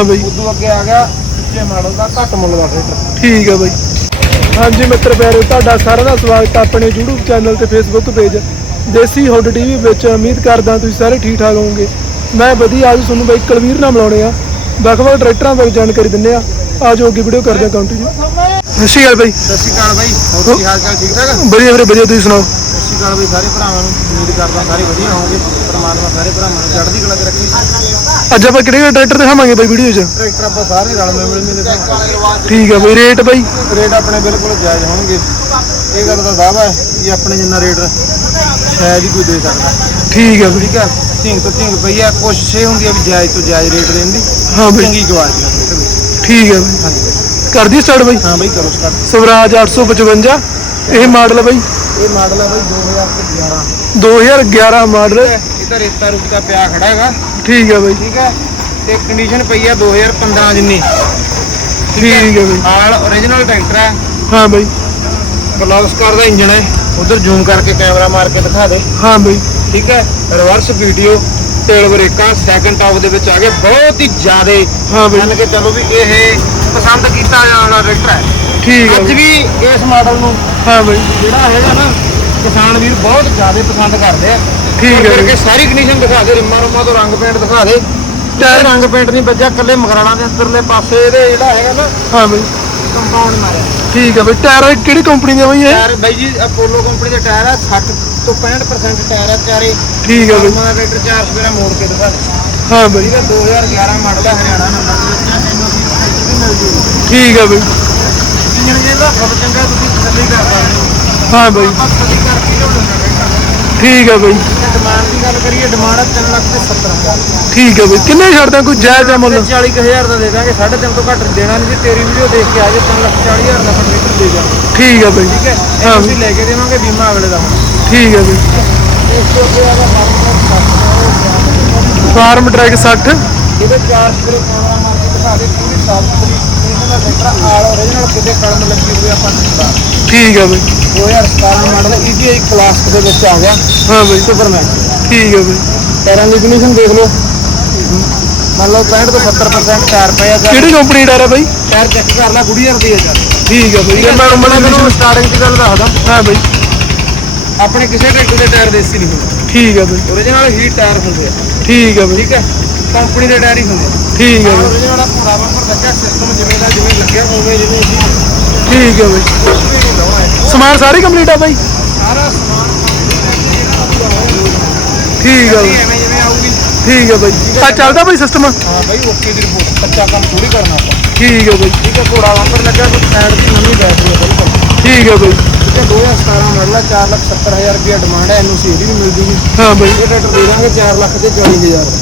ਹਾਂ ਬਈ। ਉਦੋਂ ਅੱਗੇ ਆ ਗਿਆ ਉੱਚੇ ਮਾਡਲ ਦਾ ਘੱਟ ਮੁੱਲ ਦਾ ਟਰੈਕਟਰ ਠੀਕ ਹੈ ਬਈ। ਹਾਂਜੀ ਮਿੱਤਰ ਪਿਆਰੇ ਤੁਹਾਡਾ ਸਾਰਿਆਂ ਦਾ ਸਵਾਗਤ ਹੈ ਆਪਣੇ YouTube ਚੈਨਲ ਤੇ Facebook page Desi hood TV ਵਿੱਚ ਉਮੀਦ ਕਰਦਾ ਤੁਸੀਂ ਸਾਰੇ ਠੀਕ ਠਾਕ ਹੋਵੋਗੇ। ਮੈਂ ਵਧੀਆ ਅੱਜ ਤੁਹਾਨੂੰ ਬਈ ਕੁਲਵੀਰ ਨਾਲ ਮਿਲਾਉਣੇ ਆ। ਵੱਖ-ਵੱਖ ਟਰੈਕਟਰਾਂ ਬਾਰੇ ਜਾਣਕਾਰੀ ਦਿੰਨੇ ਆ। ਆਜੋ ਅੱਗੇ ਵੀਡੀਓ ਕਰਦੇ ਆ ਕੰਟੀਨਿਊ ਸਤਿ ਸ਼੍ਰੀ ਅਕਾਲ। ਬਈ। ਸਤਿ ਸ਼੍ਰੀ ਅਕਾਲ ਬਾਈ। ਹੋਰ ਕੀ ਹਾਲ ਚਾਲ ਠੀਕ ਠਾਕ ਵਧੀਆ ਵੀਰੇ ਵਧੀਆ ਤੁਸੀਂ ਸੁਣਾਓ? ਅਕਾਲ ਬਾਈ ਸਾਰੇ ਭਰਾਵਾਂ ਨੂੰ ਉਮੀਦ ਕਰਦਾ ਸਾਰੇ ਵਧੀਆ ਹੋਵੋਗੇ ਪਰਮਾਤਮਾ ਸਾਰੇ ਭਰਾਵਾਂ ਨੂੰ ਚੜ੍ਹਦੀ ਕਲਾ 'ਚ ਰੱਖੀ। ਅੱਜ ਆਪਾਂ ਕਿਹੜੇ ਕਿਹੜੇ ਟਰੈਕਟਰ ਦਿਖਾਵਾਂਗੇ ਬਈ ਵੀਡੀਓ 'ਚ? ਟਰੈਕਟਰ ਆਪਾਂ ਸਾਰੇ ਰਲ ਮਿਲ ਮਿਲ ਦੇ ਠੀਕ ਹੈ ਬਈ ਰੇਟ ਬਈ? ਰੇਟ ਆਪਣੇ ਬਿਲਕੁਲ ਜਾਇਜ਼ ਹੋਣਗੇ। ਇਹ ਗੱਲ ਦਾ ਦਾਅਵਾ ਹੈ ਕਿ ਆਪਣੇ ਜਿੰਨਾ ਰੇਟ ਸ਼ਾਇਦ ਹੀ ਕੋਈ ਦੇ ਸਕਦਾ। ਠੀਕ ਹੈ ਬਈ। ਠੀਕ ਹੈ ਢਿੰਗ ਤੋਂ ਢਿੰਗ ਪਈ ਆ ਕੋਸ਼ਿਸ਼ ਇਹ ਹੁੰਦੀ ਆ ਵੀ ਜਾਇਜ਼ ਤੋਂ ਜਾਇਜ਼ ਰੇਟ ਦੇਣ ਦੀ। ਹਾਂ ਬਈ। ਚੰਗੀ ਕੁਆਲਿਟੀ ਠੀਕ ਹੈ ਬਈ। ਹਾਂਜੀ। ਕਰਦੀ ਸਟਾਰਟ ਬਈ? ਹਾਂ ਬਾਈ ਕਰੋ ਸਟਾਰਟ ਸਵਰਾਜ 855 ਇਹ ਮਾਡਲ ਹੈ ਬਈ। ਇਹ ਮਾਡਲ ਹੈ ਬਾਈ 2011 2011 ਮਾਡਲ। ਇਹ ਤਾਂ ਰੇਤਾ ਰੁਕਦਾ ਪਿਆ ਖੜਾ ਹੈਗਾ। ਠੀਕ ਹੈ ਬਈ। ਠੀਕ ਹੈ ਤੇ ਕੰਡੀਸ਼ਨ ਪਈ ਆ 2015 ਜਿੰਨੀ। ਠੀਕ ਹੈ ਬਈ। ਆਲ origignal ਟਰੈਕਟਰ ਹੈ ਹਾਂ ਬਈ। ਬਲੌਸਕਾਰ ਦਾ ਇੰਜਨ ਹੈ। ਉਧਰ ਜ਼ੂਮ ਕਰਕੇ ਕੈਮਰਾ ਮਾਰ ਕੇ ਦਿਖਾ ਦੇ। ਹਾਂ ਬਈ। ਠੀਕ ਹੈ ਰਿਵਰਸ ਵੀਡੀਓ ਤੇਲ ਬ੍ਰੇਕਾਂ ਸੈਕੰਡ ਟਾਪ ਦੇ ਵਿੱਚ ਆ ਗਏ। ਬਹੁਤ ਹੀ ਜ਼ਿਆਦੇ। ਹਾਂ ਬਈ। ਮੰਨ ਕੇ ਚੱਲੋ ਵੀ ਇਹ ਪਸੰਦ ਕੀਤਾ ਜਾਣ ਵਾਲਾ ਟਰੈਕਟਰ ਹੈ। ਠੀਕ ਹੈ ਅੱਜ ਵੀ ਇਸ ਮਾਡਲ ਨੂੰ ਹਾਂ ਬਈ। ਜਿਹੜਾ ਹੈਗਾ ਨਾ ਕਿਸਾਨ ਵੀਰ ਬਹੁਤ ਜ਼ਿਆਦਾ ਪਸੰਦ ਕਰਦੇ ਆ। ਠੀਕ ਹੈ ਕਰਕੇ। ਸਾਰੀ ਕੰਡੀਸ਼ਨ ਦਿਖਾ ਦੇ ਰਿਮਾਂ ਰੁਮਾਂ ਤੋਂ ਰੰਗ ਪੇਂਟ ਦਿਖਾ ਦੇ। ਟਾਇਰ- ਰੰਗ ਪੇਂਟ ਨਹੀਂ ਵੱਜਿਆ ਕੱਲੇ ਮਗਰਾਣਾ ਦੇ ਅੰਦਰਲੇ ਪਾਸੇ ਇਹਦੇ ਜਿਹੜਾ ਹੈਗਾ ਨਾ ਹਾਂ ਬਈ। ਕੰਪਾਊਂਡ ਮਾਰਿਆ। ਠੀਕ ਹੈ ਬਈ। ਟਾਇਰ ਕਿਹੜੀ ਕੰਪਨੀ ਦੇ ਬਈ ਇਹ? ਟਾਇਰ ਬਾਈ ਜੀ ਅਪੋਲੋ ਕੰਪਨੀ ਦਾ ਟਾਇਰ ਹੈ 60 ਤੋਂ 65% ਟਾਇਰ ਹੈ ਚਾਰੇ ਠੀਕ ਹੈ ਬਈ। ਮਾਂ ਟਰੈਕਟਰ ਚਾਰ ਸਵੇਰਾ ਮੋੜ ਕੇ ਦਿਖਾ ਦੇ। ਹਾਂ ਬਈ। ਇਹਦਾ 2011 ਮਾਡਲ ਹੈ ਹਰਿਆਣਾ ਨੰਬਰ ਠੀਕ ਹੈ ਬਈ। ਇੰਜਨ ਜਿਹਦਾ ਸਭ ਚੰਗਾ ਤੁਸੀਂ ਤਸੱਲੀ ਕਰ ਸਕਦੇ ਹੋ। ਹਾਂ ਬਈ। ਆਪਾਂ ਤਸੱਲੀ ਕਰਕੇ ਲਿਆਉਣਾ ਟਰੈਕਟਰ ਠੀਕ ਹੈ ਬਈ। ਡਿਮਾਂਡ ਦੀ ਗੱਲ ਕਰੀਏ ਡਿਮਾਂਡ ਹੈ 3 ਲੱਖ ਤੇ 70 ਹਜ਼ਾਰ ਠੀਕ ਹੈ ਬਈ। ਕਿੰਨੇ ਛੱਡਦਾ ਕੋਈ ਜਾਇਜ਼ ਆ ਮੁੱਲ? 40000 ਦਾ ਦੇ ਦਾਂਗੇ 3.5 ਤੋਂ ਘੱਟ ਦੇਣਾ ਨਹੀਂ ਜੇ। ਤੇਰੀ ਵੀਡੀਓ ਦੇਖ ਕੇ ਆ ਜੇ 3 ਲੱਖ 40000 ਦਾ ਕੰਪਿਊਟਰ ਦੇ ਦਾਂਗੇ ਠੀਕ ਹੈ ਬਈ। ਠੀਕ ਹੈ? ਇਹ ਹਾਂ ਅਸੀਂ ਲੈ ਕੇ ਦੇਵਾਂਗੇ ਬੀਮਾ ਅਗਲੇ ਦਾ। ਠੀਕ ਹੈ ਬਈ। ਇਸ ਤੋਂ ਅੱਗੇ ਆਦਾ ਫਾਰਮ ਟਰੈਕ 60 ਇਹਦੇ ਚਾਰ ਸਪਰੇ ਦਿਖਾ ਦੇ ਪੂਰੀ ਸਾਫ਼ ਸੁਥਰੀ ਇਹਨਾਂ ਦਾ ਟਰੈਕਟਰ ਆਲ ਓਰੀਜਨਲ ਕਿਤੇ ਕਲਮ ਲੱਗੀ ਹੋਈ ਆਪਾਂ ਦਿਖਾ ਠੀਕ ਹੈ ਬਈ। 2017 ਮਾਡਲ EDI ਕਲਾਸ ਦੇ ਵਿੱਚ ਆ ਗਿਆ। ਹਾਂ ਬਈ। ਸੁਪਰਮੈਨ ਠੀਕ ਹੈ ਬਈ। ਟਾਇਰਾਂ ਦੀ ਕੰਡੀਸ਼ਨ ਦੇਖ ਲਓ। ਮੰਨ ਲਓ 65 ਤੋਂ 70% ਟਾਇਰ ਪਏ ਆ ਕਿਹੜੀ ਕੰਪਨੀ ਦਾ ਹੈ ਬਈ? ਟਾਇਰ ਚੈੱਕ ਕਰ ਲੈ ਗੁੜੀਅਰ ਦੀ। ਹੈ ਚੱਲ ਠੀਕ ਹੈ ਬਈ ਮੈਂ ਮੈਂ ਤੁਹਾਨੂੰ ਸਟਾਰਟਿੰਗ ਦੀ ਗੱਲ ਦੱਸਦਾ। ਹਾਂ ਬਈ। ਆਪਣੇ ਕਿਸੇ ਟਰੈਕਟਰ ਦੇ ਟਾਇਰ ਦੇਸੀ ਨਹੀਂ ਹੁੰਦੇ। ਠੀਕ ਹੈ ਬਈ। ਓਰੀਜਨਲ ਹੀ ਟਾਇਰ ਹੁੰਦੇ ਆ। ਠੀਕ ਹੈ ਬਈ। ਠੀਕ ਹੈ ਕੰਪਨੀ ਦੇ ਟਾਇਰ ਹੀ ਹੁੰਦੇ ਠੀਕ ਹੈ ਬਈ ਓਰੀਜਨਲ ਪੂਰਾ ਬੰਪਰ ਲੱਗਿਆ ਸਿਸਟਮ ਜਿਵੇਂ ਦਾ ਜਿਵੇਂ ਲੱਗਿਆ ਉਵੇਂ ਜਿਵੇਂ ਅਸੀਂ ਠੀਕ ਹੈ ਬਈ। ਸਮਾਨ ਸਾਰੀ ਕੰਪਲੀਟ ਆ ਬਈ? ਸਾਰਾ ਸਮਾਨ ਠੀਕ ਹੈ ਬਈ। ਐਵੇਂ ਜਿਵੇਂ ਆਊਗੀ। ਠੀਕ ਹੈ ਬਈ। ਆ ਚੱਲਦਾ ਬਈ ਸਿਸਟਮ ਹਾਂ ਬਾਈ ਓਕੇ ਦੀ ਰਿਪੋਰਟ ਕੱਚਾ ਕੰਮ ਥੋੜੀ ਕਰਨਾ ਆਪਾਂ। ਠੀਕ ਹੈ ਬਈ। ਠੀਕ ਹੈ ਘੋੜਾ ਬੰਪਰ ਲੱਗਿਆ ਕੋਈ ਸਾਈਡ ਦੀ ਨਵੀਂ ਬੈਟਰੀ ਹੈ ਬਿਲਕੁਲ ਠੀਕ ਹੈ ਬਈ। ਠੀਕ ਹੈ 2017 ਮਾਡਲ ਹੈ 4 ਲੱਖ 70 ਹਜ਼ਾਰ ਰੁਪਏ ਡਿਮਾਂਡ ਹੈ ਐਨਓਸੀ ਇਹਦੀ ਵੀ ਮਿਲ ਜੂਗੀ ਹਾਂ ਬਈ। ਇਹ ਟਰੈਕਟਰ ਦੇ ਦਾਂਗੇ 4 ਲੱਖ ਤੇ 40 ਹਜ਼ਾਰ।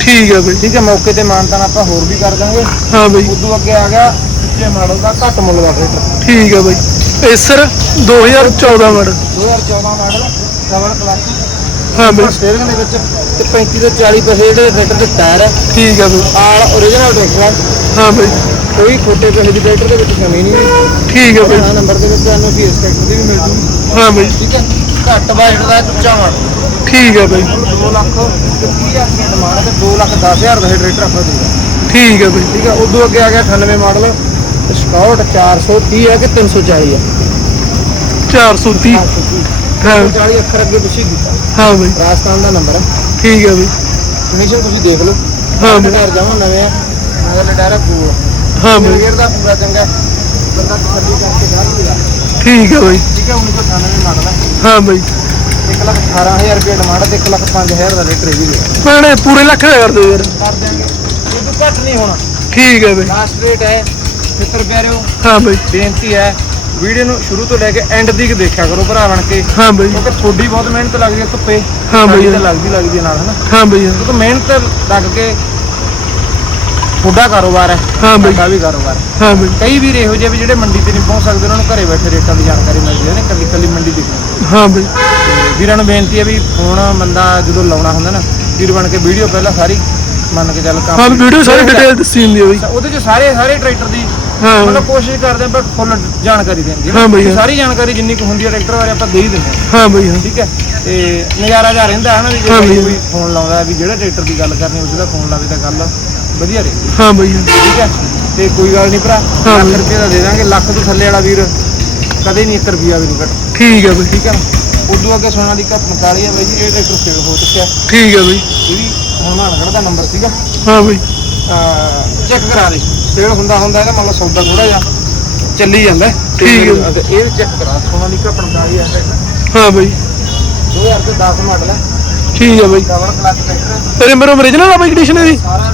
ਠੀਕ ਹੈ ਬਈ। ਠੀਕ ਹੈ ਮੌਕੇ ਤੇ ਮਾਨਤਾਨ ਆਪਾਂ ਹੋਰ ਵੀ ਕਰ ਦਾਂਗੇ। ਹਾਂ ਬਈ। ਉਦੋਂ ਅੱਗੇ ਆ ਗਿਆ ਉੱਚੇ ਮਾਡਲ ਦਾ ਘੱਟ ਮੁੱਲ ਦਾ ਟਰੈਕਟਰ ਠੀਕ ਹੈ ਬਈ। Eicher 2014 model. 2014 model double clutch ਹਾਂ ਬਈ। ਸਟੀਅਰਿੰਗ ਦੇ ਵਿੱਚ ਤੇ 35 ਤੋਂ 40 ਪੈਸੇ ਜਿਹੜੇ ਟਰੈਕਟਰ ਦੇ ਟਾਇਰ ਹੈ। ਠੀਕ ਹੈ ਬਈ। ਆਲ ਓਰੀਜਨਲ ਟਰੈਕਟਰ ਹੈ। ਹਾਂ ਬਈ। ਕੋਈ ਖੋਟੇ ਪੈਸੇ ਦੀ ਟਰੈਕਟਰ ਦੇ ਵਿੱਚ ਕਮੀ ਨਹੀਂ ਠੀਕ ਹੈ ਬਈ। ਹਾਂ ਨੰਬਰ ਦੇ ਵਿੱਚ ਐਨਓਸੀ ਇਸ ਟਰੈਕਟਰ ਦੀ ਵੀ ਮਿਲ ਜੂਗੀ। ਹਾਂ ਬਈ। ਠੀਕ ਹੈ। ਘੱਟ ਬਜਟ ਦਾ ਉੱਚਾ ਮਾਡਲ। ਠੀਕ ਹੈ ਬਈ। 2 ਲੱਖ 20000 ਦੀ ਡਿਮਾਂਡ ਤੇ 2 ਲੱਖ 10000 ਦਾ ਇਹ ਟਰੈਕਟਰ ਆਪਾਂ ਦੇ ਦਾਂਗੇ ਠੀਕ ਹੈ ਬਈ। ਠੀਕ ਹੈ ਉਦੋਂ ਅੱਗੇ ਆ ਗਿਆ 98 ਮਾਡਲ ਸਕਾਊਟ 430 ਹੈ ਕਿ 340 ਹੈ। 430 ਹਾਂ 440 ਅੱਖਰ ਅੱਗੇ ਤੁਸੀਂ ਕੀਤਾ। ਹਾਂ ਬਈ। ਰਾਜਸਥਾਨ ਦਾ ਨੰਬਰ ਹੈ ਠੀਕ ਹੈ ਬਈ। ਕੰਡੀਸ਼ਨ ਤੁਸੀਂ ਦੇਖ ਲਓ। ਹਾਂ ਬਈ। ਟਾਇਰ ਜਮਾ ਨਵੇਂ ਆ। ਮਗਰਲੇ ਟਾਇਰ ਹੈ ਪੂਰਾ ਹਾਂ ਬਈ। ਗੇਅਰ ਦਾ ਪੂਰਾ ਚੰਗਾ। ਬੰਦਾ ਤਸੱਲੀ ਕਰਕੇ ਜਾ ਠੀਕ ਹੈ ਬਈ। ਠੀਕ ਹੈ 1998 ਮਾਡਲ ਹੈ ਹਾਂ ਬਈ। 1 ਲੱਖ 18000 ਰੁਪਏ ਡਿਮਾਂਡ ਤੇ 1 ਲੱਖ 5000 ਦਾ ਰੇਟ ਵੀ ਲਿਆ। ਭੈਣੇ ਪੂਰੇ ਲੱਖ ਦਾ ਕਰ ਦਿਓ ਯਾਰ। ਕਰ ਦਿਆਂਗੇ। ਇਹ ਤੋਂ ਘੱਟ ਨਹੀਂ ਹੋਣਾ। ਠੀਕ ਹੈ ਬਈ। ਲਾਸਟ ਰੇਟ ਹੈ। ਮਿੱਤਰ ਪਿਆਰਿਓ ਹਾਂ ਬਈ। ਬੇਨਤੀ ਹੈ ਵੀਡੀਓ ਨੂੰ ਸ਼ੁਰੂ ਤੋਂ ਲੈ ਕੇ ਐਂਡ ਤੱਕ ਦੇਖਿਆ ਕਰੋ ਭਰਾ ਬਣ ਕੇ। ਹਾਂ ਬਈ। ਕਿਉਂਕਿ ਤੁਹਾਡੀ ਬਹੁਤ ਮਿਹਨਤ ਲੱਗਦੀ ਹੈ ਧੁੱਪੇ। ਹਾਂ ਬਈ। ਲੱਗਦੀ ਲੱਗਦੀ ਹੈ ਨਾਲ ਹਨਾ ਹਾਂ ਬਈ। ਹਾਂ। ਕਿਉਂਕਿ ਮਿਹਨਤ ਲੱਗ ਕੇ ਤੁਹਾਡਾ ਕਾਰੋਬਾਰ ਹੈ ਹਾਂ ਬਈ। ਸਾਡਾ ਵੀ ਕਾਰੋਬਾਰ ਹੈ। ਹਾਂ ਬਈ। ਕਈ ਵੀਰ ਇਹੋ ਜਿਹੇ ਵੀ ਜਿਹੜੇ ਮੰਡੀ ਤੇ ਨਹੀਂ ਪਹੁੰਚ ਸਕਦੇ ਉਹਨਾਂ ਨੂੰ ਘਰੇ ਬੈਠੇ ਰੇਟਾਂ ਦੀ ਜਾਣਕਾਰੀ ਮਿਲਦੀ ਹੈ ਨੇ ਕੱਲੀ ਕੱਲੀ ਮੰਡੀ ਦਿਖਦੀ ਹੈ। ਬਈ। ਤੇ ਵੀਰਾਂ ਨੂੰ ਬੇਨਤੀ ਹੈ ਵੀ ਫੋਨ ਬੰਦਾ ਜਦੋਂ ਲਾਉਣਾ ਹੁੰਦਾ ਨਾ ਵੀਰ ਬਣ ਕੇ ਵੀਡੀਓ ਪਹਿਲਾਂ ਸਾਰੀ ਮੰਨ ਕੇ ਚੱਲ ਕੰਮ ਹਾਂ ਵੀਡੀਓ ਸਾਰੀ ਡਿਟੇਲ ਦੱਸੀ ਹੁੰਦੀ ਹੈ ਬਈ। ਉਹਦੇ ਚ ਸਾਰੇ ਸਾਰੇ ਟਰੈਕਟਰ ਦੀ ਹਾਂ। ਮਤਲਬ ਕੋਸ਼ਿਸ਼ ਕਰਦੇ ਪਰ ਫੁੱਲ ਜਾਣਕਾਰੀ ਦੇਣ ਦੀ। ਹਾਂ ਬਈ, ਹਾਂ। ਸਾਰੀ ਜਾਣਕਾਰੀ ਜਿੰਨੀ ਕੁ ਹੁੰਦੀ ਹੈ ਟਰੈਕਟਰ ਬਾਰੇ ਆਪਾਂ ਦੇ ਹੀ ਦਿੰਦੇ ਹਾਂ। ਹਾਂ ਬਈ ਹਾਂ। ਠੀਕ ਹੈ? ਤੇ ਨਜ਼ਾਰਾ ਜਾ ਰਹਿੰਦਾ ਹੈ ਨਾ ਵੀ ਹਾਂ ਬਈ। ਕੋਈ ਫੋਨ ਲਾਉਂਦਾ ਵੀ ਜਿਹੜੇ ਟਰੈਕਟਰ ਦੀ ਗੱਲ ਕਰਨੀ ਉਸ ਦਾ ਫੋਨ ਲਾਵੇ ਤਾਂ ਗੱਲ। ਵਧੀਆ ਰਹੇ ਹਾਂ ਬਈ। ਠੀਕ ਹੈ? ਤੇ ਕੋਈ ਗੱਲ ਨਹੀਂ ਭਰਾ ਹਾਂ। ਲੱਖ ਬਈ। ਰੁਪਏ ਦਾ ਦੇ ਦਾਂਗੇ ਲੱਖ ਤੋਂ ਥੱਲੇ ਵਾਲਾ ਵੀਰ ਕਦੇ ਨਹੀਂ 1 ਰੁਪਿਆ ਵੀ ਨਹੀਂ ਘਟ ਠੀਕ ਹੈ ਬਈ। ਠੀਕ ਹੈ ਨਾ? ਉਦੋਂ ਅੱਗੇ ਸੋਨਾ ਦੀ ਘਟ 45 ਹੈ ਬਾਈ ਜੀ ਇਹ ਟਰੈਕਟਰ ਸੇਲ ਹੋ ਚੁੱਕਿਆ। ਠੀਕ ਹੈ ਬਈ। ਇਹ ਵੀ ਹੁਣ ਮਾਨਗੜ ਦਾ ਨੰਬਰ ਸੀਗਾ। ਹਾਂ ਬਈ। ਚੈੱਕ ਕਰਾ ਦੇ। ਸੇਲ ਹੁੰਦਾ ਹੁੰਦਾ ਇਹਦਾ ਮਤਲਬ ਸੌਦਾ ਥੋੜਾ ਜਿਹਾ ਚੱਲੀ ਜਾਂਦਾ ਹੈ। ਤੇ ਠੀਕ ਹੈ। ਅਗਰ ਇਹ ਵੀ ਚੈੱਕ ਕਰਾ ਸੋਨਾ ਦੀ ਘਟ 45 ਹੈ ਹਾਂ ਬਈ। 2010 ਮਾਡਲ ਹੈ। ਠੀਕ ਹੈ ਬਈ। ਡਬਲ ਕਲਚ ਟਰੈਕਟਰ ਤੇਰੇ ਮੇਰੇ origignal ਆ ਬਈ ਕੰਡੀਸ਼ਨ ਇਹਦੀ? ਸਾਰਾ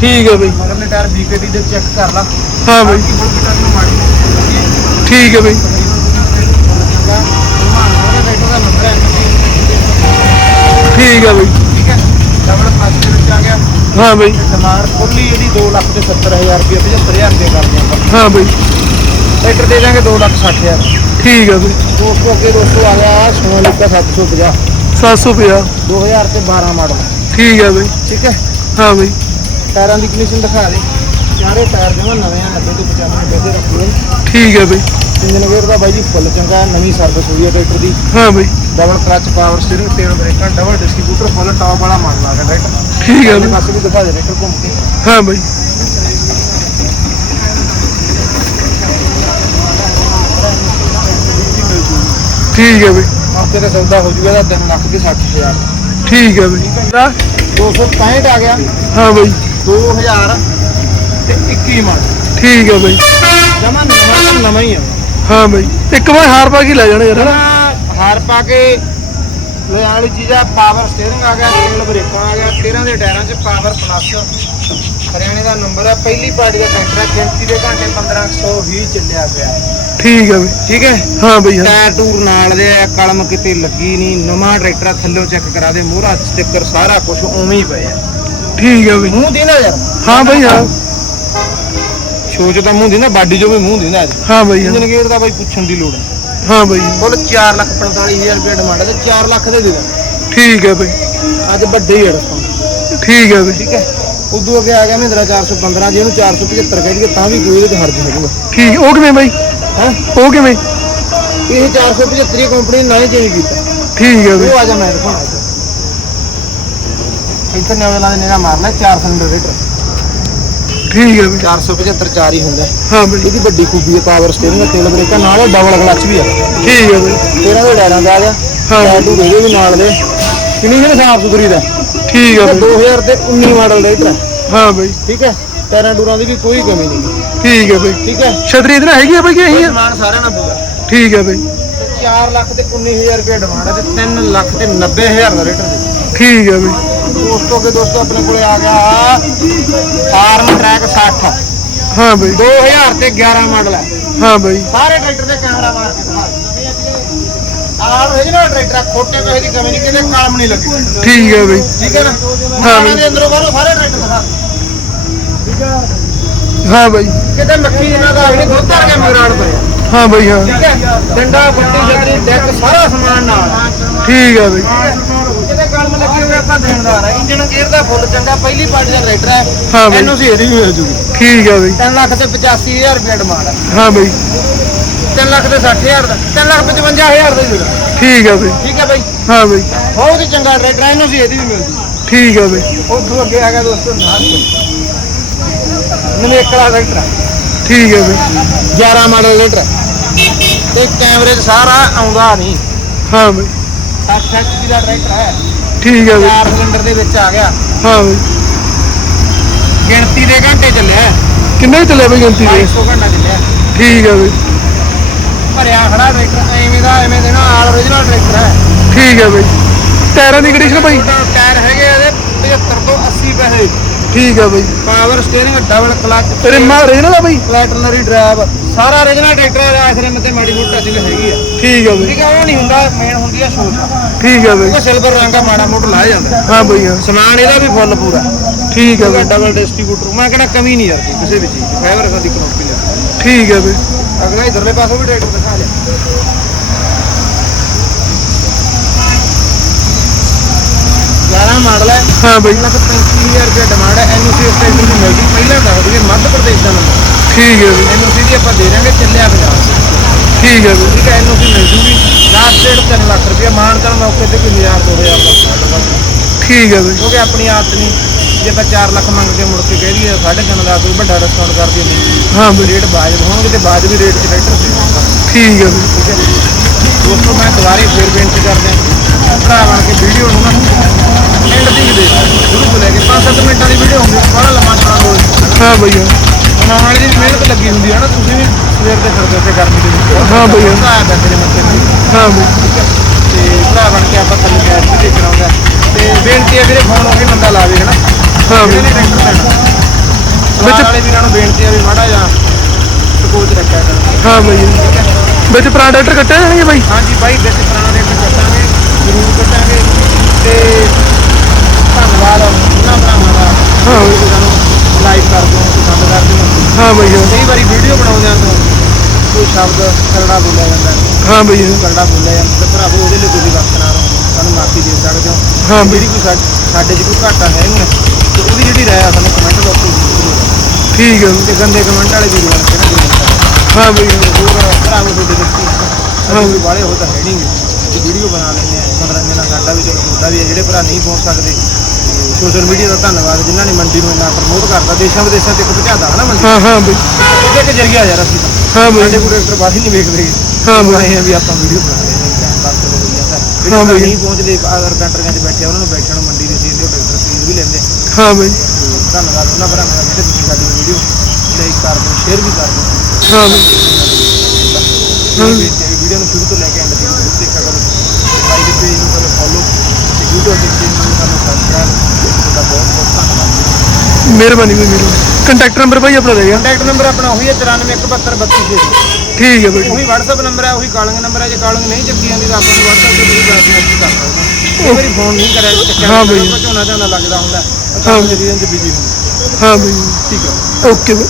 ਠੀਕ ਹੈ ਬਈ। ਮਗਰਲੇ ਟਾਇਰ BKT ਦੇ ਚੈੱਕ ਕਰ ਲਾ। ਹਾਂ ਬਈ। ਬਾਕੀ ਹੁਣ ਟਾਇਰ ਨੂੰ ਮਾੜੀ ਮੋਟੀ। ਲੱਗੀ ਹੈ। ਠੀਕ ਹੈ ਬਈ। ਲੱਗਾ ਮਾਨਗੜ ਦਾ ਟਰੈਕਟਰ ਦਾ ਨੰਬਰ ਹੈ ਠੀਕ ਹੈ ਬਈ। ਠੀਕ ਹੈ। ਡਬਲ ਕਲਚ ਦੇ ਵਿੱਚ ਆ ਗਿਆ। ਹਾਂ ਬਈ। ਡਿਮਾਂਡ ਖੁੱਲੀ ਇਹਦੀ 2 ਲੱਖ ਤੇ 70000 ਰੁਪਏ 75000 ਰੁਪਏ ਕਰਦੇ ਆਪਾਂ। ਹਾਂ ਬਈ। ਟਰੈਕਟਰ ਦੇ ਦਾਂਗੇ 2 ਲੱਖ 60000 ਠੀਕ ਹੈ ਬਈ। ਦੋਸਤੋ ਅੱਗੇ ਦੋਸਤੋ ਆ ਗਿਆ ਸੋਨਾਲੀਕਾ 750 750 2000 ਤੇ 12 ਮਾਡਲ। ਠੀਕ ਹੈ ਬਈ। ਠੀਕ ਹੈ। ਹਾਂ ਬਈ। ਟਾਇਰਾਂ ਦੀ ਕੰਡੀਸ਼ਨ ਦਿਖਾ ਦੇ। ਚਾਰੇ ਟਾਇਰ ਜਮਾ ਨਵੇਂ ਆ 90 ਤੋਂ 95 ਪੈਸੇ ਰੱਖੇ ਹੋਏ ਠੀਕ ਹੈ ਬਈ। ਇੰਜਨ ਗੇਅਰ ਦਾ ਬਾਈ ਜੀ ਫੁੱਲ ਚੰਗਾ ਹੈ, ਨਵੀਂ ਸਰਵਿਸ ਹੋਈ ਹੈ ਟਰੈਕਟਰ ਦੀ। ਹਾਂ ਬਈ। ਡਬਲ ਕਲਚ ਪਾਵਰ ਸਟੀਅਰਿੰਗ ਤੇਲ ਬ੍ਰੇਕਾਂ ਡਬਲ ਡਿਸਟ੍ਰੀਬਿਊਟਰ ਫੁੱਲ ਟਾਪ ਵਾਲਾ ਮਾਡਲ ਆ ਗਿਆ ਟਰੈਕਟਰ ਠੀਕ ਹੈ ਬਈ। ਪਾਸੇ ਵੀ ਦਿਖਾ ਦੇ ਟਰੈਕਟਰ ਘੁੰਮ ਕੇ। ਹਾਂ ਬਈ। ਠੀਕ ਹੈ ਬਈ। ਹਫ਼ਤੇ ਦਾ ਸੌਦਾ ਹੋ ਜੂਗਾ ਇਹਦਾ 3 ਲੱਖ ਤੇ 60000 ਠੀਕ ਹੈ ਬਈ। 265 ਆ ਗਿਆ। ਹਾਂ ਬਈ। 2000 ਤੇ 21 ਮਾਡਲ। ਠੀਕ ਹੈ ਬਈ। ਜਮਾ ਨਵਾਂ ਨਵਾਂ ਹੀ ਆ। ਹਾਂ ਬਈ। ਇੱਕ ਵਾਰ ਹਾਰ ਪਾ ਕੇ ਲੈ ਜਾਣਾ ਯਾਰ ਹਨਾ? ਹਾਰ ਪਾ ਕੇ ਲੈ ਵਾਲੀ ਚੀਜ਼ ਆ ਪਾਵਰ ਸਟੀਅਰਿੰਗ ਆ ਗਿਆ ਤੇਲ ਬ੍ਰੇਕਾਂ ਆ ਗਿਆ 13 ਦੇ ਟਾਇਰਾਂ 'ਚ ਪਾਵਰ ਪਲੱਸ ਹਰਿਆਣੇ ਦਾ ਨੰਬਰ ਹੈ ਪਹਿਲੀ ਪਾਰਟੀ ਦਾ ਟਰੈਕਟਰ ਹੈ ਗਿਣਤੀ ਦੇ ਘੰਟੇ 1520 ਚੱਲਿਆ ਪਿਆ। ਠੀਕ ਹੈ ਬਈ। ਠੀਕ ਹੈ? ਹਾਂ ਬਈ ਹਾਂ। ਟਾਇਰ ਟੂਰ ਨਾਲ ਦੇ ਆ, ਕਲਮ ਕਿਤੇ ਲੱਗੀ ਨਹੀਂ ਨਵਾਂ ਟਰੈਕਟਰ ਆ, ਥੱਲੋਂ ਚੈੱਕ ਕਰਾ ਦੇ ਮੋਹਰਾ ਸਟicker ਸਾਰਾ ਕੁਝ ਉਵੇਂ ਹੀ ਪਿਆ। ਠੀਕ ਹੈ ਬਈ। ਮੂੰਹ ਦੇਣਾ ਯਾਰ। ਹਾਂ ਬਈ ਹਾਂ। ਸੋਚ ਤਾਂ ਮੂੰਹ ਦੇਣਾ ਬਾਡੀ ਜੋ ਵੀ ਮੂੰਹ ਦੇਣਾ ਅੱਜ ਹਾਂ ਬਈ ਹਾਂ। ਇੰਜਨ ਗੇਅਰ ਦਾ ਬਾਈ ਪੁੱਛਣ ਦੀ ਲੋੜ ਨਹੀਂ ਹਾਂ ਬਈ। ਕੁੱਲ 4 ਲੱਖ 45000 ਰੁਪਏ ਡਿਮਾਂਡ ਹੈ ਤੇ 4 ਲੱਖ ਦੇ ਦੇ ਠੀਕ ਹੈ ਬਈ। ਅੱਜ ਵੱਡੇ ਹੀ ਅੜਸਾਂ ਠੀਕ ਹੈ ਬਈ। ਠੀਕ ਹੈ ਉਦੋਂ ਅੱਗੇ ਆ ਗਿਆ ਮਹਿੰਦਰਾ 415 ਜੇ ਇਹਨੂੰ 475 ਕਹਿ ਦਈਏ ਤਾਂ ਵੀ ਕੋਈ ਇਹਦੇ ਚ ਹਰਜ ਹੋਊਗਾ। ਠੀਕ ਉਹ ਕਿਵੇਂ ਬਈ? ਹੈ? ਉਹ ਕਿਵੇਂ? ਇਹ 475 ਹੀ ਕੰਪਨੀ ਨੇ ਨਹੀਂ ਚੇਂਜ ਕੀਤਾ। ਠੀਕ ਹੈ ਬਈ। ਉਹ ਆ ਜਾ ਮੈਂ ਦਿਖਾਉਣਾ ਇੱਥੇ ਨਵੇਂ ਲਾ ਦੇ ਨਿਗਾ ਮਾਰ ਲੈ 4 ਸਿਲੰਡਰ ਰੇਟਰ ਠੀਕ ਹੈ ਬਈ 475 ਚਾਰ ਹੀ ਹੁੰਦਾ। ਹਾਂ ਬਈ ਇਹਦੀ ਵੱਡੀ ਖੂਬੀ ਹੈ ਪਾਵਰ ਸਟੀਅਰਿੰਗ ਤੇਲ ਬ੍ਰੇਕਾਂ ਨਾਲ ਡਬਲ ਕਲਚ ਵੀ ਆ ਠੀਕ ਹੈ ਬਈ ਤੇਰਾਂ ਦੇ ਡਾਇਰਾਂ ਦਾ ਆ ਗਿਆ। ਹਾਂ। ਟੂਰ ਇਹਦੇ ਵੀ ਨਾਲ ਦੇ। ਫਿਨਿਸ਼ਿੰਗ ਸਾਫ਼ ਸੁਥਰੀ ਦਾ? ਠੀਕ ਹੈ ਇਹ ਬਈ 2000 ਤੇ 19 ਮਾਡਲ ਰੇਟਰ ਹੈ। ਹਾਂ ਬਈ ਠੀਕ ਹੈ? ਟਾਇਰਾਂ ਟੂਰਾਂ ਦੀ ਵੀ ਕੋਈ ਕਮੀ ਨਹੀਂ। ਠੀਕ ਹੈ ਬਈ ਠੀਕ ਹੈ? ਛਤਰੀ ਇਹਦੇ ਨਾਲ ਹੈਗੀ ਆ ਬਈ ਕਿ ਇਹੀ ਆ? ਸਮਾਨ ਸਾਰਿਆਂ ਨਾਲ ਪੂਰਾ। ਠੀਕ ਹੈ ਬਈ 4 ਲੱਖ ਤੇ 19000 ਰੁਪਏ ਡਿਮਾਂਡ ਹੈ ਤੇ 3 ਲੱਖ ਤੇ 90000 ਦਾ ਰੇਟਰ ਦੇ। ਠੀਕ ਹੈ ਬਈ ਦੋਸਤੋ ਕੇ ਦੋਸਤੋ ਆਪਣੇ ਕੋਲੇ ਆ ਗਿਆ ਫਾਰਮ ਟਰੈਕ 60 ਹਾਂ ਬਈ। 2000 ਤੇ 11 ਮਾਡਲ ਹੈ। ਹਾਂ ਬਈ। ਸਾਰੇ ਟਰੈਕਟਰ ਦੇ ਕੈਮਰਾ ਮਾਰ ਕੇ ਦਿਖਾ ਆਹ original ਟਰੈਕਟਰ ਆ, ਖੋਟੇ ਪੈਸੇ ਦੀ ਕਮੀ ਨਹੀਂ ਕਿਤੇ ਕਲਮ ਨਹੀਂ ਲੱਗੀ। ਠੀਕ ਹੈ ਬਈ। ਠੀਕ ਹੈ ਨਾ? ਮਕਾਨਾਂ ਦੇ ਅੰਦਰੋਂ ਬਾਹਰੋਂ ਸਾਰੇ ਟਰੈਕਟਰ ਦਿਖਾ ਹਾਂ ਬਈ। ਕਿਤੇ ਮੱਖੀ ਇਹਨਾਂ ਦਾ ਨਹੀਂ ਦੁੱਧ ਧਰ ਕੇ ਮਗਰਾੜ ਪਿਆ ਹਾਂ ਬਈ ਹਾਂ। ਠੀਕ ਹੈ? ਡੰਡਾ ਬੱਟੀ ਛਤਰੀ ਡੈਕ ਸਾਰਾ ਸਮਾਨ ਨਾਲ। ਠੀਕ ਹੈ ਬਈ। ਲੱਗੀ ਹੋਵੇ ਆਪਾਂ ਦੇਣਦਾਰ ਆ ਇੰਜਨ ਗੇਅਰ ਦਾ ਫੁੱਲ ਚੰਗਾ ਪਹਿਲੀ ਪਾਰਟੀ ਦਾ ਟਰੈਕਟਰ ਹੈ। ਹਾਂ ਬਈ। ਐਨਓਸੀ ਇਹਦੀ ਵੀ ਮਿਲ ਜੂਗੀ। ਠੀਕ ਹੈ ਬਈ। 3 ਲੱਖ ਤੇ 85000 ਰੁਪਏ ਡਿਮਾਂਡ ਹੈ ਹਾਂ ਬਈ। 3 ਲੱਖ ਤੇ 60000 ਦਾ 3 ਲੱਖ 55000 ਦਾ ਹੀ ਦੇਣਾ ਠੀਕ ਹੈ ਬਈ। ਠੀਕ ਹੈ ਬਾਈ। ਹਾਂ ਬਈ। ਬਹੁਤ ਹੀ ਚੰਗਾ ਟਰੈਕਟਰ ਹੈ ਐਨਓਸੀ ਇਹਦੀ ਵੀ ਮਿਲ ਜੂਗੀ। ਠੀਕ ਹੈ ਬਈ। ਉਦੋਂ ਅੱਗੇ ਆ ਗਿਆ ਦੋਸਤੋ ਨਾਲ ਮੈਨੂੰ ਇਕਲਾ ਟਰੈਕਟਰ ਹੈ ਠੀਕ ਹੈ ਬਈ। 11 ਮਾਡਲ ਲੀਟਰ ਤੇ ਕੈਮਰੇ 'ਚ ਸਾਰਾ ਆਉਂਦਾ ਨਹੀਂ। ਹਾਂ ਬਈ। 60 ਐਚਪੀ ਦਾ ਟਰੈਕਟਰ ਹੈ। ਠੀਕ ਹੈ ਬਈ ਸਿਲੰਡਰ ਦੇ ਵਿੱਚ ਆ ਗਿਆ। ਹਾਂ ਬਈ। ਗਿਣਤੀ ਦੇ ਘੰਟੇ ਚੱਲਿਆ। ਹੈ। ਕਿੰਨੇ ਕੁ ਚੱਲਿਆ ਬਈ ਗਿਣਤੀ ਦੇ? 250 ਘੰਟਾ ਚੱਲਿਆ। ਠੀਕ ਹੈ ਬਈ। ਭਰਿਆ ਖੜਾ ਟਰੈਕਟਰ ਐਵੇਂ ਦਾ ਐਵੇਂ ਦੇਣਾ ਆਲ origignal ਟਰੈਕਟਰ ਹੈ। ਠੀਕ ਹੈ ਬਈ। ਟਾਇਰਾਂ ਦੀ ਕੰਡੀਸ਼ਨ ਉਹਦਾ ਟਾਇਰ ਹੈਗੇ ਇਹਦੇ 75 ਤੋਂ 80 ਪੈਸੇ। ਠੀਕ ਹੈ ਬਈ। ਪਾਵਰ ਸਟੀਅਰਿੰਗ ਡਬਲ ਕਲਚ ਤੇਰੇ ਮਾ original ਆ ਬਈ। ਪਲੈਟਨਰੀ ਡਰਾਈਵ ਸਾਰਾ origignal ਟਰੈਕਟਰ ਹੈ ਆਖਰੇ ਮਤੇ ਮਾੜੀ ਮੋਟੀ ਟੱਚ ਹੈਗੀ ਆ। ਠੀਕ ਹੈ ਬਈ। ਠੀਕ ਹੈ ਉਹ ਨਹੀਂ ਹੁੰਦਾ ਮੇਨ ਹੁੰਦੀ ਆ ਸੋਚ ਠੀਕ ਹੈ ਬਈ। ਉਹ ਸਿਲਵਰ ਰੰਗ ਦਾ ਮਾੜਾ ਮੋਟਾ ਲਾਇਆ ਜਾਂਦਾ। ਹਾਂ ਬਈ ਹਾਂ। ਸਮਾਨ ਇਹਦਾ ਵੀ ਫੁੱਲ ਪੂਰਾ। ਠੀਕ ਹੈ ਬਈ। ਡਬਲ ਡਿਸਟ੍ਰੀਬਿਊਟਰ ਮੈਂ ਕਹਿੰਦਾ ਕਮੀ ਨਹੀਂ ਯਾਰ ਕਿਸੇ ਵੀ ਚੀਜ਼ ਦੀ। ਫਾਈਬਰ ਸਾਡੀ ਕੰਪਨੀ ਦਾ। ਠੀਕ ਹੈ ਬਈ। ਅਗਲਾ ਇਧਰਲੇ ਪਾਸੋਂ ਵੀ ਟਰੈਕਟਰ ਦਿਖਾ ਲਿਆ। 11 ਮਾਡਲ ਹੈ। ਹਾਂ ਬਈ। 1 ਲੱਖ 35000 ਰੁਪਏ ਡਿਮਾਂਡ ਹੈ। ਐਨਓਸੀ ਇਸ ਟਰੈਕਟਰ ਦੀ ਮਿਲਦੀ ਪਹਿਲਾਂ ਦੱਸ ਦਈਏ ਮੱਧ ਪ੍ਰਦੇਸ਼ ਦਾ ਨੰਬਰ ਠੀਕ ਹੈ ਬਈ ਐਨਓਸੀ ਦੀ ਆਪਾਂ ਦੇ ਦਾਂਗੇ ਚੱਲਿਆ ਪੰਜਾਬ ਠੀਕ ਹੈ ਬਈ ਠੀਕ ਹੈ ਐਨਓਸੀ ਮਿਲ ਜੂਗੀ। ਲਾਸਟ ਡੇਟ 3 ਲੱਖ ਰੁਪਏ ਮਾਨ ਕਰਨ ਮੌਕੇ ਤੇ ਕੋਈ 1000 2000 ਦਾ ਠੀਕ ਹੈ ਬਈ ਕਿਉਂਕਿ ਆਪਣੀ ਆਦਤ ਨਹੀਂ। ਜੇ ਆਪਾਂ 4 ਲੱਖ ਮੰਗ ਕੇ ਮੁੜ ਕੇ ਕਹਿ ਦਈਏ 3.5 ਲੱਖ ਕੋਈ ਵੱਡਾ ਡਿਸਕਾਊਂਟ ਕਰ ਦਈਏ ਨਹੀਂ ਹਾਂ ਬਈ। ਰੇਟ ਵਾਜਬ ਹੋਣਗੇ ਤੇ ਵਾਜਬੀ ਰੇਟ 'ਚ ਟਰੈਕਟਰ ਦੇ ਠੀਕ ਹੈ ਬਈ ਠੀਕ ਹੈ ਜੀ। ਦੋਸਤੋ ਮੈਂ ਦੁਬਾਰੇ ਫੇਰ ਬੇਨਤੀ ਕਰਦੇ ਹਾਂ ਭਰਾ ਬਣ ਕੇ ਵੀਡੀਓ ਨੂੰ ਨਾ ਐਂਡ ਤੱਕ ਦੇ ਸ਼ੁਰੂ ਤੋਂ ਲੈ ਕੇ 5-7 ਮਿੰਟਾਂ ਦੀ ਵੀਡੀਓ ਹੁੰਦੀ ਹੈ ਬੜਾ ਲੰਮਾ ਚੌੜਾ ਹੋਵੇ ਹਾਂ ਹਾਂ। ਵਾਲੀ ਦੀ ਮਿਹਨਤ ਲੱਗੀ ਹੁੰਦੀ ਹੈ ਨਾ ਤੁਸੀਂ ਵੀ ਸਵੇਰ ਦੇ ਫਿਰਦੇ ਤੇ ਗਰਮੀ ਦੇ ਵਿੱਚ ਹਾਂ ਬਈ। ਆਇਆ ਮੱਥੇ ਤੇ ਹਾਂ ਹੈ ਤੇ ਭਰਾ ਬਣ ਕੇ ਆਪਾਂ ਗੈਸ ਤੇ ਤੇ ਬੇਨਤੀ ਹੈ ਵੀਰੇ ਫੋਨ ਉਹੀ ਬੰਦਾ ਲਾਵੇ ਹਨਾ? ਹਾਂ ਇਹਨੇ ਟਰੈਕਟਰ ਲੈਣਾ। ਵਿੱਚ ਵਾਲੇ ਵੀਰਾਂ ਨੂੰ ਬੇਨਤੀ ਹੈ ਵੀ ਮਾੜਾ ਜਿਹਾ ਸਕੋਚ ਰੱਖਿਆ ਕਰੋ। ਹਾਂ ਹੈ ਵਿੱਚ ਪੁਰਾਣਾ ਟਰੈਕਟਰ ਕੱਟਿਆ ਜਾਣਗੇ ਬਾਈ ਹਾਂਜੀ ਬਾਈ ਵਿੱਚ ਪੁਰਾਣਾ ਰੇਟ ਕੱਟਾਂਗੇ ਜ਼ਰੂਰ ਕੱਟਾਂਗੇ। ਤੇ ਧੰਨਵਾਦ ਉਹਨਾਂ ਭਰਾਵਾਂ ਦਾ ਹਾਂ ਸਾਨੂੰ ਲਾਈਕ ਕਰਦੇ ਹੋ ਪਸੰਦ ਕਰਦੇ ਹੋ ਹਾਂ ਬਈ ਹਾਂ। ਕਈ ਵਾਰੀ ਵੀਡੀਓ ਬਣਾਉਂਦੇ ਆ ਤਾਂ ਕੋਈ ਸ਼ਬਦ ਕਰੜਾ ਬੋਲਿਆ ਜਾਂਦਾ ਹੈ ਹਾਂ ਬਈ ਹਾਂ। ਕਰੜਾ ਬੋਲਿਆ ਜਾਂਦਾ ਤੇ ਭਰਾਵੋ ਉਹਦੇ ਲਈ ਤੁਸੀਂ ਵਰਤਣਾ ਰਹੋ ਸਾਨੂੰ ਮਾਫੀ ਦੇ ਸਕਦੇ ਹੋ ਹਾਂ ਬਈ। ਜਿਹੜੀ ਕੋਈ ਸਾ- ਸਾਡੇ 'ਚ ਕੋਈ ਘਾਟਾ ਹੈ ਨਹੀਂ ਤੇ ਉਹਦੀ ਜਿਹੜੀ ਰਾਏ ਆ ਸਾਨੂੰ ਕਮੈਂਟ ਬਾਕਸ ਵਿੱਚ ਜ਼ਰੂਰ ਦਿਓ। ਠੀਕ ਹੈ ਬਈ। ਤੇ ਗੰਦੇ ਕਮੈਂਟ ਵਾਲੇ ਵੀਡੀਓ ਬਣ ਕੇ ਨਾ ਜ਼ਰੂਰ ਕਰੋ। ਹਾਂ ਬਈ ਹਾਂ। ਭਰਾਵੋ ਤੁਹਾਡੇ ਵਿੱਚ ਹਾਂ। ਹਾਂ ਵਾਲੇ ਹੋ ਤਾਂ ਹੈ ਨਹੀਂ ਤੇ ਵੀਡੀਓ ਬਣਾ ਲੈਂਦੇ ਆ ਮਨੋਰੰਜਨ ਨਾਲ ਸਾਡਾ ਵੀ ਚਲੋ ਤੁਹਾਡਾ ਵੀ ਹੈ ਜਿਹੜੇ ਭਰਾ ਨਹੀਂ ਪਹੁੰਚ ਸਕਦੇ ਸੋਸ਼ਲ ਮੀਡੀਆ ਦਾ ਧੰਨਵਾਦ ਜਿਨ੍ਹਾਂ ਨੇ ਮੰਡੀ ਨੂੰ ਇੰਨਾ ਪ੍ਰਮੋਟ ਕਰਤਾ। ਦੇਸ਼ਾਂ ਵਿਦੇਸ਼ਾਂ ਤੱਕ ਪਹੁੰਚਾਦਾ ਹਨਾ ਮੰਡੀ? ਹਾਂ ਹਾਂ ਬਈ। ਉਹਦੇ ਇੱਕ ਜਰੀਆ ਯਾਰ ਅਸੀਂ ਤਾਂ। ਹਾਂ ਬਈ। ਸਾਡੇ ਕੋਲ ਡਾਕਟਰ ਬਾਹਰ ਨਹੀਂ ਵੇਖਦੇ। ਹਾਂ ਬਈ। ਆਏ ਆ ਵੀ ਆਪਾਂ ਵੀਡੀਓ ਬਣਾ ਰਹੇ ਹਾਂ ਟਾਈਮ ਪਾਸ ਚਲੋ ਹੋਈ ਜਾਂਦਾ ਹਾਂ ਬਈ। ਨਹੀਂ ਪਹੁੰਚਦੇ ਅਗਰ ਕੰਟਰੀਆਂ 'ਚ ਬੈਠੇ ਉਹਨਾਂ ਨੂੰ ਬੈਠਣ ਨੂੰ ਮੰਡੀ ਦੇ ਸੀਜ਼ਨ ਦੇ ਡਾਕਟਰ ਫੀਸ ਵੀ ਲੈਂਦੇ। ਹਾਂ ਬਈ। ਤੇ ਧੰਨਵਾਦ ਉਹਨਾਂ ਭਰਾਵਾਂ ਦਾ ਜਿਹੜੇ ਤੁਸੀਂ ਸਾਡੀ ਵੀਡੀਓ ਲਾਈਕ ਕਰ ਦਿਓ ਸ਼ੇਅਰ ਵੀ ਕਰ ਦਿਓ। ਹਾਂ ਬਈ। ਵੀਡੀਓ ਨੂੰ ਸ਼ੁਰੂ ਤੋਂ ਲੈ ਕੇ ਐਂਡ ਤੱਕ ਜ਼ਰੂਰ ਦੇਖਿਆ ਕਰੋ। ਬਾਈ ਦੇ ਪੇਜ ਨੂੰ ਕਰੋ ਫੋਲੋ ਤੇ YouTube ਦੇ ਚੈਨਲ ਨੂੰ ਕਰੋ ਸਬਸਕ੍ਰਾਈਬ ਤੁਹਾਡਾ ਬਹੁਤ ਬਹੁਤ ਧੰਨਵਾਦ ਮਿਹਰਬਾਨੀ ਬਈ ਮਿਹਰਬਾਨੀ ਕੰਟੈਕਟ ਨੰਬਰ ਭਾਈ ਆਪਣਾ ਦੇਗਾ ਕੰਟੈਕਟ ਨੰਬਰ ਆਪਣਾ ਉਹੀ ਹੈ 94173226 ਠੀਕ ਹੈ ਬਈ ਉਹੀ WhatsApp ਨੰਬਰ ਹੈ ਉਹੀ ਕਾਲਿੰਗ ਨੰਬਰ ਹੈ ਜੇ ਕਾਲਿੰਗ ਨਹੀਂ ਚੱਕੀ ਜਾਂਦੀ ਤਾਂ ਆਪਾਂ ਨੂੰ WhatsApp ਤੇ ਤੁਸੀਂ ਮੈਸੇਜ ਕਰ ਸਕਦੇ ਹੋ ਵਾਰੀ ਫੋਨ ਨਹੀਂ ਕਰਿਆ ਚੱਕਿਆ ਹਾਂ ਬਈ। ਝੋਨਾ ਝੋਨਾ ਲੱਗਦਾ ਹੁੰਦਾ ਹਾਂ ਤਾਂ ਬਈ। ਜਿਹੜੀ ਬਿਜ਼ੀ ਹੁੰਦੀ। ਹਾਂ ਬਈ। ਠੀਕ ਹੈ। ਓਕੇ ਬਈ।